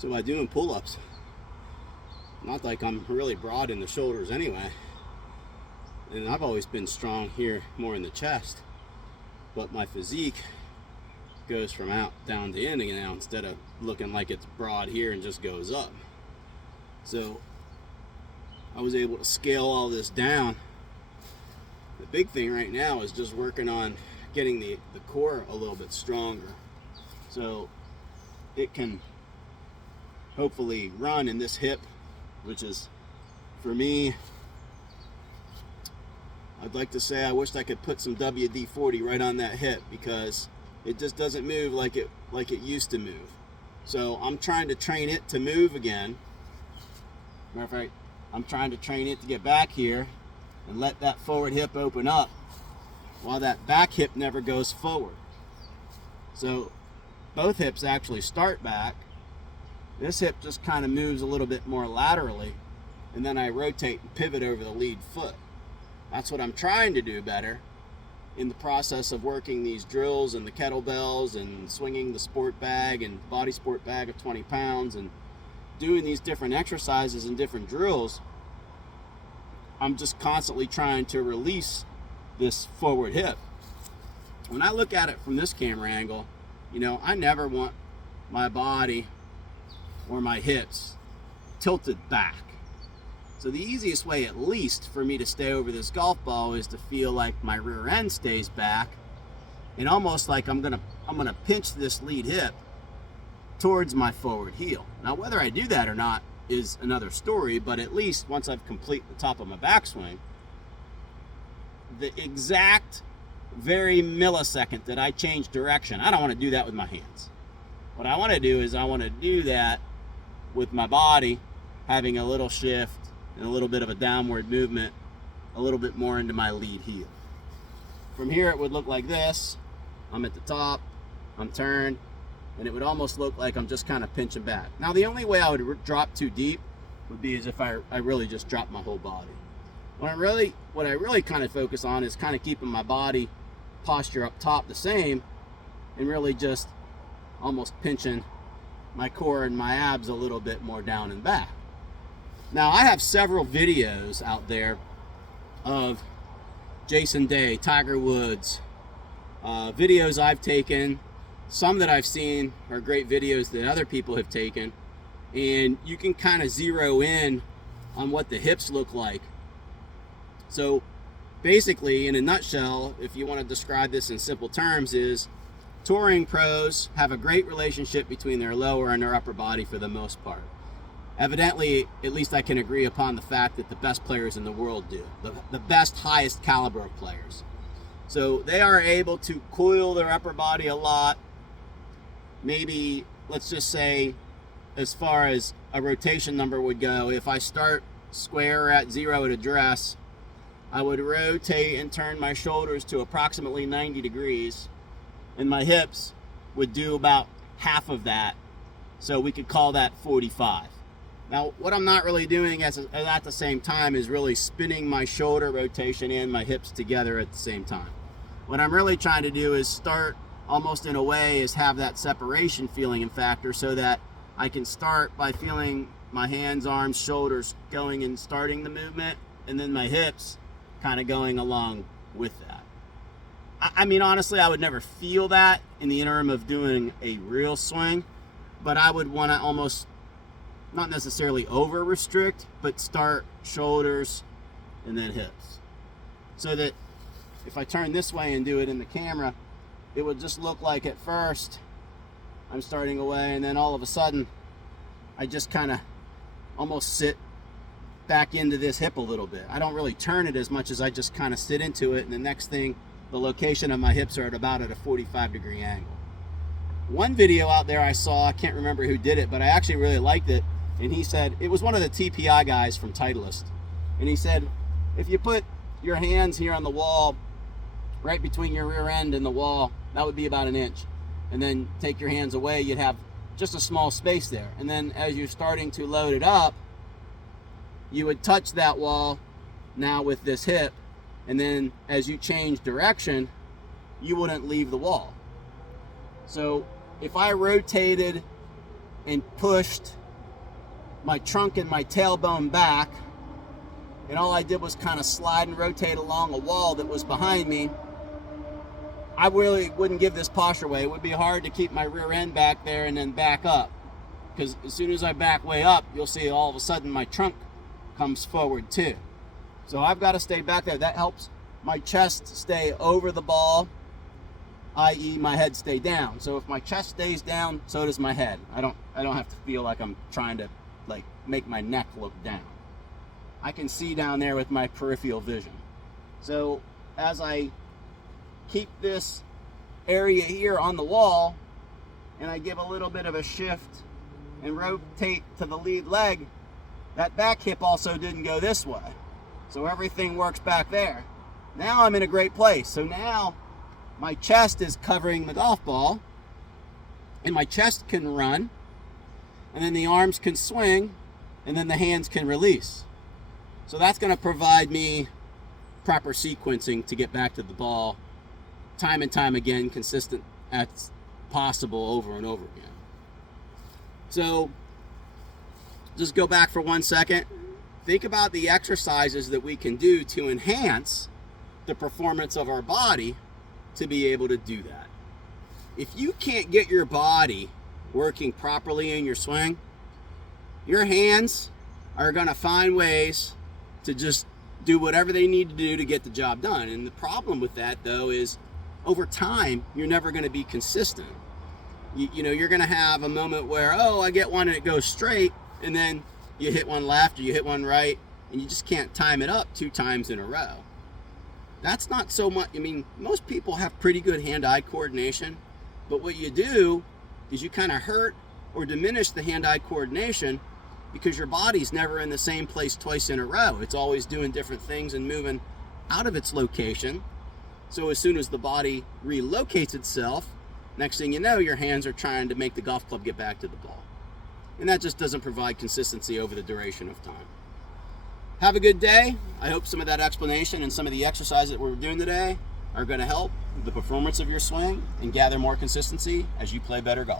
So by doing pull-ups, not like I'm really broad in the shoulders anyway, and I've always been strong here more in the chest, but my physique goes from out down to in now instead of looking like it's broad here and just goes up. So I was able to scale all this down. The big thing right now is just working on getting the core a little bit stronger so it can hopefully run in this hip, which is, for me, I'd like to say I wish I could put some WD-40 right on that hip because it just doesn't move like it used to move. So I'm trying to train it to move again. Matter of fact, I'm trying to train it to get back here and let that forward hip open up while that back hip never goes forward. So both hips actually start back. This hip just kind of moves a little bit more laterally, and then I rotate and pivot over the lead foot. That's what I'm trying to do better in the process of working these drills and the kettlebells and swinging the sport bag and body sport bag of 20 pounds and doing these different exercises and different drills. I'm just constantly trying to release this forward hip. When I look at it from this camera angle, I never want my body or my hips tilted back. So the easiest way, at least, for me to stay over this golf ball is to feel like my rear end stays back and almost like I'm gonna pinch this lead hip towards my forward heel. Now, whether I do that or not is another story, but at least once I've completed the top of my backswing, the exact very millisecond that I change direction, I don't want to do that with my hands. What I want to do is I want to do that with my body having a little shift and a little bit of a downward movement, a little bit more into my lead heel. From here it would look like this. I'm at the top, I'm turned, and it would almost look like I'm just kind of pinching back. Now the only way I would drop too deep would be as if I really just dropped my whole body. What I really kind of focus on is kind of keeping my body posture up top the same and really just almost pinching my core and my abs a little bit more down and back. Now I have several videos out there of Jason Day, Tiger Woods, videos I've taken. Some that I've seen are great videos that other people have taken, and you can kind of zero in on what the hips look like. So basically, in a nutshell, if you want to describe this in simple terms, is touring pros have a great relationship between their lower and their upper body for the most part. Evidently, at least I can agree upon the fact that the best players in the world do. The best, highest caliber of players. So they are able to coil their upper body a lot. Maybe, let's just say, as far as a rotation number would go, if I start square at 0 at address, I would rotate and turn my shoulders to approximately 90 degrees, and my hips would do about half of that. So we could call that 45. Now, what I'm not really doing at the same time is really spinning my shoulder rotation and my hips together at the same time. What I'm really trying to do is start almost in a way is have that separation feeling and factor so that I can start by feeling my hands, arms, shoulders going and starting the movement, and then my hips kind of going along with that. I mean, honestly, I would never feel that in the interim of doing a real swing, but I would want to almost not necessarily over restrict, but start shoulders and then hips. So that if I turn this way and do it in the camera, it would just look like at first I'm starting away, and then all of a sudden I just kind of almost sit back into this hip a little bit. I don't really turn it as much as I just kind of sit into it, and the next thing, the location of my hips are at about at a 45-degree angle. One video out there I saw, I can't remember who did it, but I actually really liked it, and he said, it was one of the TPI guys from Titleist, and he said, if you put your hands here on the wall, right between your rear end and the wall, that would be about an inch, and then take your hands away, you'd have just a small space there, and then as you're starting to load it up, you would touch that wall now with this hip, and then as you change direction, you wouldn't leave the wall. So if I rotated and pushed my trunk and my tailbone back, and all I did was kind of slide and rotate along a wall that was behind me, I really wouldn't give this posture away. It would be hard to keep my rear end back there and then back up, because as soon as I back way up, you'll see all of a sudden my trunk comes forward too. So I've got to stay back there. That helps my chest stay over the ball, i.e. my head stay down. So if my chest stays down, so does my head. I don't have to feel like I'm trying to like make my neck look down. I can see down there with my peripheral vision. So as I keep this area here on the wall and I give a little bit of a shift and rotate to the lead leg, that back hip also didn't go this way. So everything works back there. Now I'm in a great place. So now my chest is covering the golf ball, and my chest can run, and then the arms can swing, and then the hands can release. So that's going to provide me proper sequencing to get back to the ball time and time again, consistent as possible over and over again. So just go back for 1 second. Think about the exercises that we can do to enhance the performance of our body to be able to do that. If you can't get your body working properly in your swing, your hands are going to find ways to just do whatever they need to do to get the job done. And the problem with that, though, is over time, you're never going to be consistent. You know, you're going to have a moment where, oh, I get one and it goes straight, and then you hit one left or you hit one right, and you just can't time it up 2 times in a row. That's not so much. I mean, most people have pretty good hand-eye coordination, but what you do is you kind of hurt or diminish the hand-eye coordination because your body's never in the same place twice in a row. It's always doing different things and moving out of its location. So as soon as the body relocates itself, next thing you know, your hands are trying to make the golf club get back to the ball. And that just doesn't provide consistency over the duration of time. Have a good day. I hope some of that explanation and some of the exercises that we're doing today are going to help the performance of your swing and gather more consistency as you play better golf.